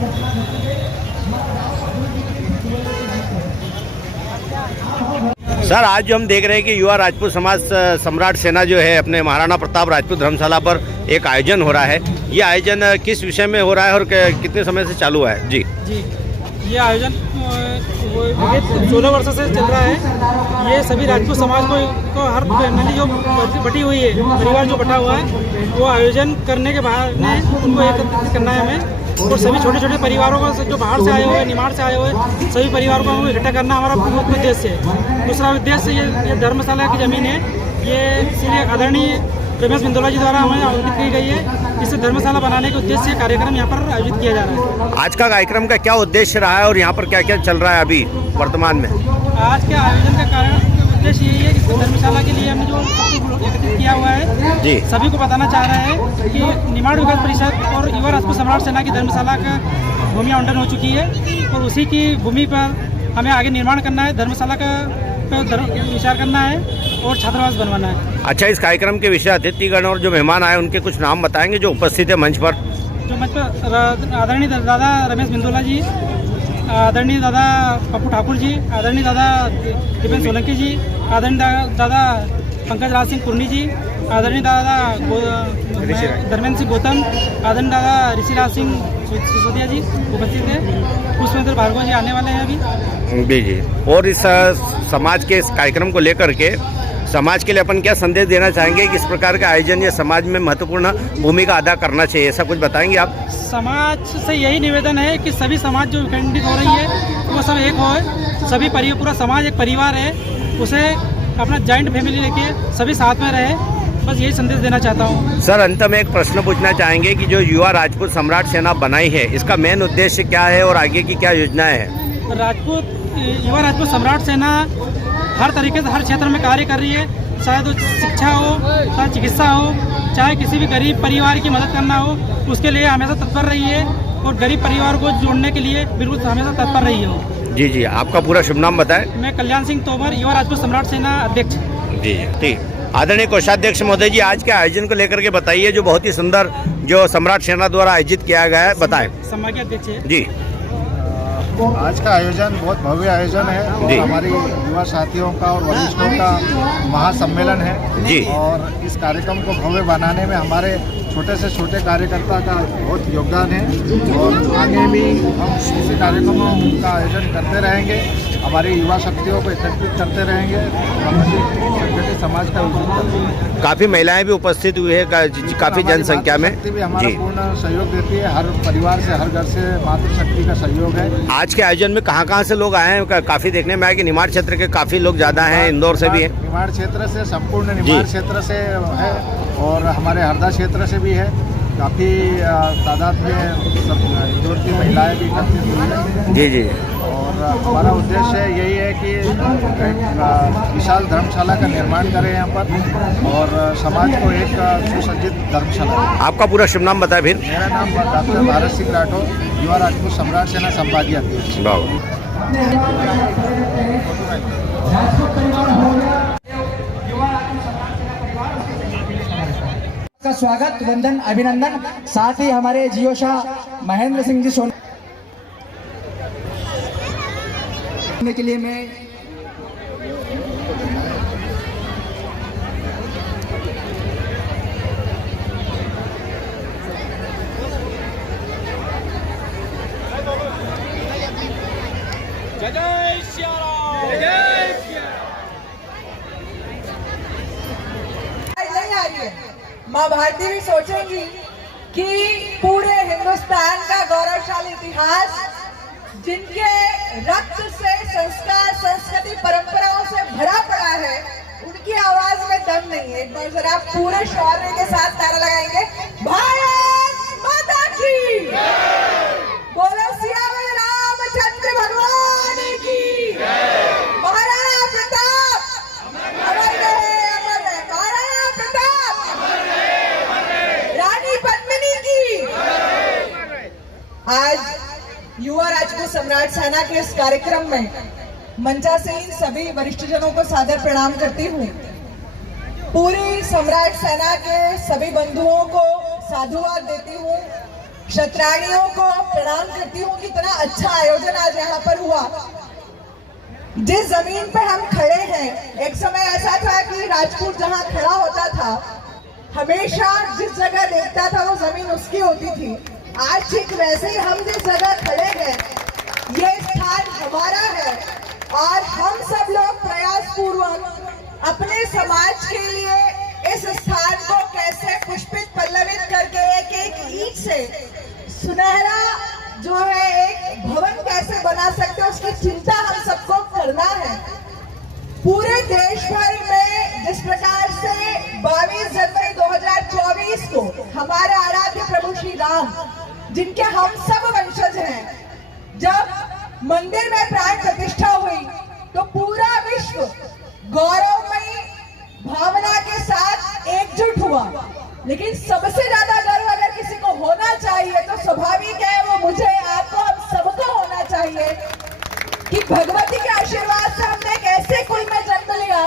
Sir, आज जो हम देख रहे हैं कि युवा राजपूत समाज सम्राट सेना जो है अपने महाराणा प्रताप राजपूत धर्मशाला पर एक आयोजन हो रहा है। ये आयोजन किस विषय में हो रहा है और कितने समय से चालू है? जी ये आयोजन 16 वर्षों से चल रहा है। ये सभी राजपूत समाज को हर फैमिली जो बटी हुई है, परिवार जो बटा हुआ है, वो आयोजन करने के बाद उनको एकत्रित करना है हमें। और सभी छोटे छोटे परिवारों को जो बाहर से आए हुए, निमाड़ से आए हुए सभी परिवारों को इकट्ठा करना हमारा मुख्य उद्देश्य है। दूसरा उद्देश्य ये धर्मशाला की ज़मीन है, ये इसीलिए आदरणीय रमेश बिंदोला जी द्वारा हमें आवंटित की गई है। इससे धर्मशाला बनाने के उद्देश्य कार्यक्रम यहाँ पर आयोजित किया जा रहा है। आज का कार्यक्रम का क्या उद्देश्य रहा है और यहाँ पर क्या क्या चल रहा है अभी वर्तमान में? आज के आयोजन का कारण उद्देश्य यही है कि धर्मशाला के लिए हमने जो एकत्रित किया हुआ है जी, सभी को बताना चाह रहे हैं कि निमाड़ विकास परिषद और युवा राजपूत सम्राट सेना की धर्मशाला का भूमि आवंटन हो चुकी है और उसी की भूमि पर हमें आगे निर्माण करना है, धर्मशाला का विचार करना है और छात्रावास बनवाना है। अच्छा, इस कार्यक्रम के विषय अतिथिगण और जो मेहमान आए उनके कुछ नाम बताएंगे जो उपस्थित है मंच पर? जो मंच पर आदरणीय दादा रमेश बिंदोला जी, आदरणीय दादा पप्पू ठाकुर जी, आदरणीय दादा दीपेंद्र सोलंकी जी, आदरणीय दादा पंकज राज सिंह कुर्नी जी, आदरणीय दादा धर्मेंद्र सिंह गौतम, आदरणीय दादा ऋषिराज सिंह सिसोदिया जी उपस्थित है। पुष्पेंद्र भार्गव जी आने वाले हैं अभी जी। और इस समाज के इस कार्यक्रम को लेकर के समाज के लिए अपन क्या संदेश देना चाहेंगे? किस प्रकार का आयोजन ये समाज में महत्वपूर्ण भूमिका अदा करना चाहिए, ऐसा कुछ बताएंगे आप? समाज से यही निवेदन है कि सभी समाज जो विखंडित हो रही है वो सब एक हो, सभी पूरा समाज एक परिवार है, उसे अपना जॉइंट फैमिली लेके सभी साथ में रहे, बस यही संदेश देना चाहता हूँ। सर, अंत में एक प्रश्न पूछना चाहेंगे कि जो युवा राजपूत सम्राट सेना बनाई है, इसका मेन उद्देश्य क्या है और आगे की क्या योजनाएं हैं? युवा राजपूत सम्राट सेना हर तरीके से हर क्षेत्र में कार्य कर रही है, चाहे तो शिक्षा हो, चाहे चिकित्सा हो, चाहे किसी भी गरीब परिवार की मदद करना हो, उसके लिए हमेशा तत्पर रही है और गरीब परिवार को जोड़ने के लिए बिल्कुल हमेशा तत्पर रही है। जी जी, आपका पूरा शुभ नाम बताएं? मैं कल्याण सिंह तोमर, युवा राजपूत सम्राट सेना अध्यक्ष। जी ठीक। आदरणीय कोषाध्यक्ष महोदय जी, आज के आयोजन को लेकर के बताइए, जो बहुत ही सुंदर जो सम्राट सेना द्वारा आयोजित किया गया है, बताएं। सम्मानीय अध्यक्ष जी, आज का आयोजन बहुत भव्य आयोजन है और हमारी युवा साथियों का और वरिष्ठों का महासम्मेलन है जी। और इस कार्यक्रम को भव्य बनाने में हमारे छोटे से छोटे कार्यकर्ता का बहुत योगदान है और आगे भी हम इसी कार्यक्रमों का आयोजन करते रहेंगे, हमारी युवा शक्तियों को एकत्रित करते रहेंगे, संगठित समाज का विकास करेंगे। काफ़ी महिलाएं भी उपस्थित हुई है, काफ़ी जनसंख्या में भी हमारा पूर्ण सहयोग देती है, हर परिवार से, हर घर से मातृशक्ति का सहयोग है। आज के आयोजन में कहाँ से लोग आए हैं? काफ़ी देखने में आया कि निमाड़ क्षेत्र के काफ़ी लोग ज़्यादा हैं, इंदौर से भी हैं। निमाड़ क्षेत्र से, संपूर्ण निमाड़ क्षेत्र से है और हमारे हरदा क्षेत्र से भी है, काफ़ी तादाद में सब इंदौर की महिलाएं भी एकत्रित हुई हैं। जी जी। और हमारा उद्देश्य यही है कि एक विशाल धर्मशाला का निर्माण करें यहाँ पर और समाज को एक सुसज्जित धर्मशाला। आपका पूरा शुभ नाम बताएं फिर? मेरा नाम डॉक्टर भारत सिंह राठौर, युवा राजपूत सम्राट सेना संपादकीय अध्यक्ष। का स्वागत, वंदन, अभिनंदन। साथ ही हमारे जियो शाह महेंद्र सिंह जी सोने के लिए मैं जय श्री राम। नहीं आ रही है, माँ भारती भी सोचेंगी कि पूरे हिंदुस्तान का गौरवशाली इतिहास, जिनके रक्त से, संस्कार, संस्कृति, परंपराओं से भरा पड़ा है, उनकी आवाज में दम नहीं है। एक बार जरा आप पूरे शौर्य के साथ नारा लगाएंगे, भारत माता की, बोलो सियावर रामचंद्र भगवान की, महाराणा प्रताप अमर रहे, अमर रहे, महाराणा प्रताप, रानी पद्मिनी की। आज युवा राजपूत सम्राट सेना के इस कार्यक्रम में मंचासीन सभी वरिष्ठ जनों को सादर प्रणाम करती हूँ। पूरी सम्राट सेना के सभी बंधुओं को साधुवाद देती हूँ, क्षत्राणियों को प्रणाम करती अच्छा आयोजन आज यहाँ पर हुआ। जिस जमीन पे हम खड़े हैं, एक समय ऐसा था कि राजपूत जहाँ खड़ा होता था, हमेशा जिस जगह देखता था वो जमीन उसकी होती थी। आज ठीक वैसे ही हम जिस जगह खड़े हैं, ये स्थान हमारा है और हम सब लोग प्रयास पूर्वक अपने समाज के लिए इस स्थान को कैसे पुष्पित पल्लवित करके एक एक ईंट से सुनहरा जो है एक भवन कैसे बना सकते हैं, उसकी चिंता हम सबको करना है। पूरे देश भर में जिस प्रकार से 22 जनवरी 2024 को हमारे आराध्य प्रभु श्री राम, जिनके हम सब वंशज हैं, जब मंदिर में प्राण प्रतिष्ठा हुई तो पूरा विश्व गौरवमयी भावना के साथ एकजुट हुआ। लेकिन सबसे ज्यादा गर्व अगर किसी को होना चाहिए तो स्वाभाविक है वो मुझे, आपको, हम सबको होना चाहिए कि भगवती के आशीर्वाद से हमने एक ऐसे कुल में जन्म लिया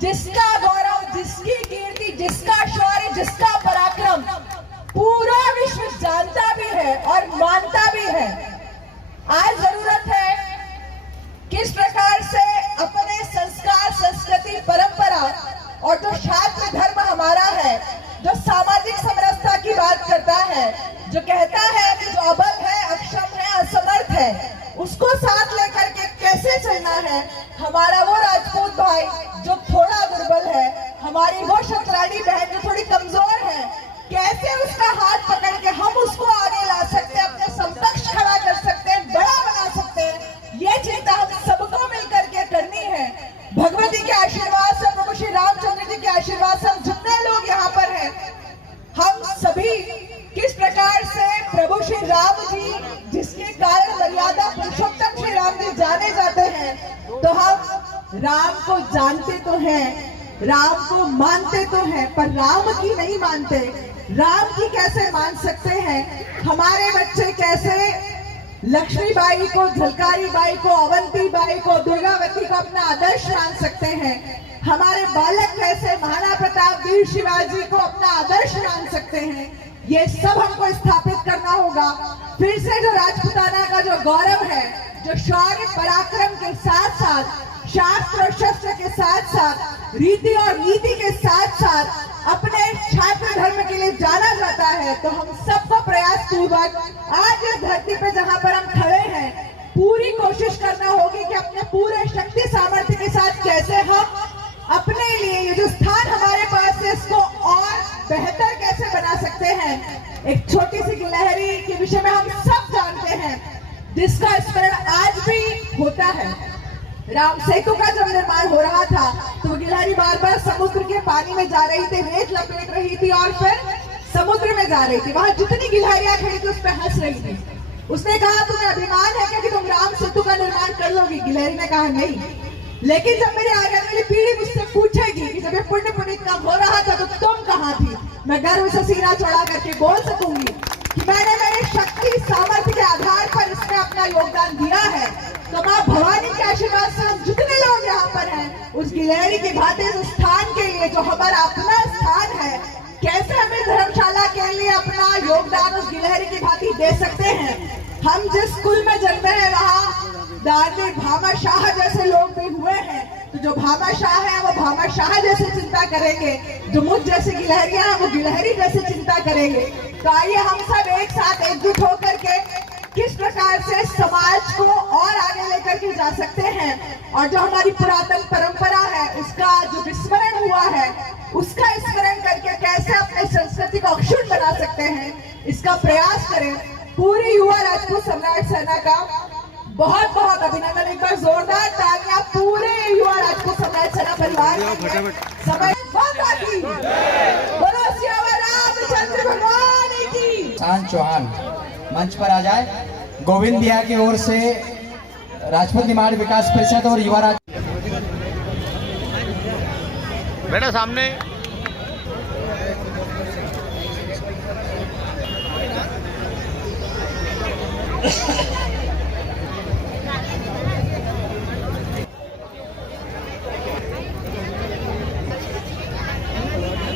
जिसका गौरव, जिसकी कीर्ति, जिसका शौर्य, जिसका पराक्रम पूरा विश्व जानता भी है और मानता भी है। आज जरूरत है किस प्रकार से अपने संस्कार, संस्कृति, परंपरा और जो छात्र धर्म हमारा है, जो सामाजिक समरसता की बात करता है, जो कहता है कि जो अबल है, अक्षम है, असमर्थ है, उसको साथ लेकर के कैसे चलना है। हमारा वो राजपूत भाई जो थोड़ा दुर्बल है, हमारी वो क्षत्राणी बहन जो थोड़ी कमजोर है, कैसे उसका हाथ पकड़ के हम उसको आगे ला सकते हैं, अपने समकक्ष खड़ा कर सकते हैं, बड़ा बना सकते हैं। ये चिंता हम सबको मिलकर के करनी है। भगवती के आशीर्वाद से, प्रभु श्री रामचंद्र जी के आशीर्वाद से हम जितने लोग यहाँ पर हैं, हम सभी किस प्रकार से प्रभु श्री राम जी, जिसके कारण मर्यादा पुरुषोत्तम श्री राम जी जाने जाते हैं, तो हम राम को जानते तो हैं, राम को मानते तो हैं, पर राम की नहीं मानते। राम की कैसे मान सकते हैं? हमारे बच्चे कैसे लक्ष्मी बाई को, झलकारी बाई को, अवंती बाई को, दुर्गावती को अपना आदर्श मान सकते हैं? हमारे बालक कैसे महाराणा प्रताप, वीर शिवाजी को अपना आदर्श मान सकते हैं? ये सब हमको स्थापित करना होगा। फिर से जो राजपूताना का जो गौरव है, जो शौर्य पराक्रम के साथ साथ, शास्त्र और शस्त्र के साथ साथ, रीति और नीति के साथ साथ अपने छात्र धर्म के लिए जाना जाता है, तो हम सबको प्रयास पूर्वक आज इस धरती पे जहाँ पर हम खड़े हैं, पूरी कोशिश करना होगी कि अपने पूरे शक्ति सामर्थ्य के साथ कैसे हम अपने लिए ये जो स्थान हमारे पास है, इसको और बेहतर कैसे बना सकते हैं। एक छोटी सी गिलहरी के विषय में हम सब जानते हैं, जिसका स्मरण आज भी होता है। राम सेतु का जब निर्माण हो रहा था तो गिलहरी बार बार समुद्र के पानी में जा रही थी, रेत लपेट रही थी और फिर समुद्र में जा रही थी। वहां जितनी गिलहरियां खड़ी थी उस पर हंस रही थी। उसने कहा, तुम्हें अभिमान है क्या कि तुम राम सेतु का निर्माण कर लोगी? गिलहरी ने कहा, नहीं। लेकिन जब मेरी आगे वाली पीढ़ी मुझसे पूछेगी कि जब ये पुण्य पुनीत का हो रहा था तो तुम कहाँ थी, मैं गर्व से सीना चढ़ा करके बोल सकूंगी कि मैंने मेरे शक्ति सामर्थ्य के आधार पर इसमें अपना योगदान दिया है। तो माँ भवानी के आशीर्वाद से हम जितने लोग यहाँ पर हैं, उस गिलहरी की भांति इस स्थान के लिए जो हमारा अपना स्थान है, कैसे हम इस धर्मशाला के लिए अपना योगदान उस गिलहरी की भांति दे सकते हैं। हम जिस कुल में जन्मे हैं वहाँ धार्मिक भामाशाह जैसे लोग भी हुए हैं, तो जो भामाशाह है वो भामाशाह जैसे चिंता करेंगे, जो मुझ जैसे गिलहरियां हैं वो गिलहरी जैसे चिंता करेंगे। तो आइए हम सब एक साथ एकजुट होकर के किस प्रकार से समाज को और आगे लेकर के जा सकते हैं, और जो हमारी पुरातन परंपरा है उसका जो विस्मरण हुआ है, उसका स्मरण करके कैसे अपने संस्कृति को अक्षुण्ण बना सकते हैं, इसका प्रयास करें। पूरी युवा राजपूत सम्राट सेना का बहुत बहुत अभिनंदन। एक बार जोरदार तालियां पूरे युवा राजपूत सम्राट सेना परिवार समय बोलो सियावर रामचंद्र भगवान की। शान चौहान मंच पर आ जाए। गोविंद बिहार की ओर से राजपूत निर्माण विकास परिषद और युवा बेटा सामने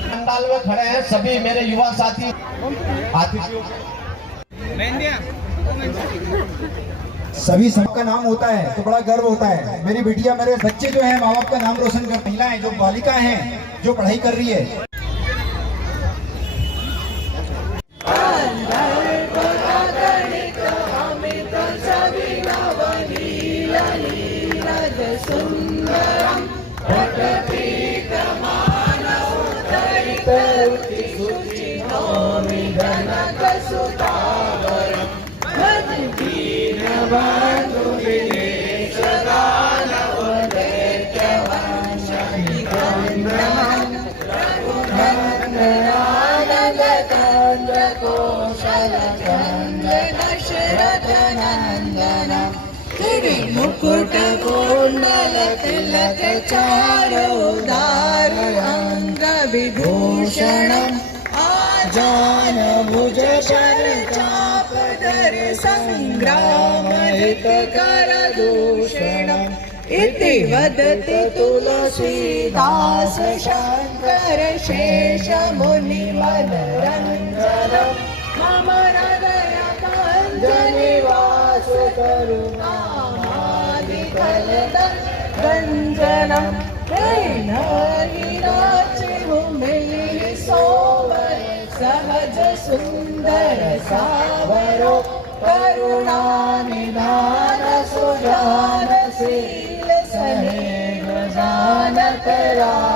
पंडाल में खड़े हैं सभी मेरे युवा साथी, सभी सबका नाम होता है तो बड़ा गर्व होता है। मेरी बिटिया, मेरे बच्चे जो हैं माँ बाप का नाम रोशन कर, महिलाएं जो बालिका हैं जो पढ़ाई कर रही है। मुकुट कुंडल तिलक चारोदार अंग विभूषण आजान भुज शर चाप धर संग्राम हितकर दूषण इति वदति तुलसीदास शंकर शेष मुनि मनरंजन मम हृदय कंजनिवास करुणादिकलदंजनम सोवर सहज सुंदर सावरो करुणा निधान सुजान शील सनेह जान करा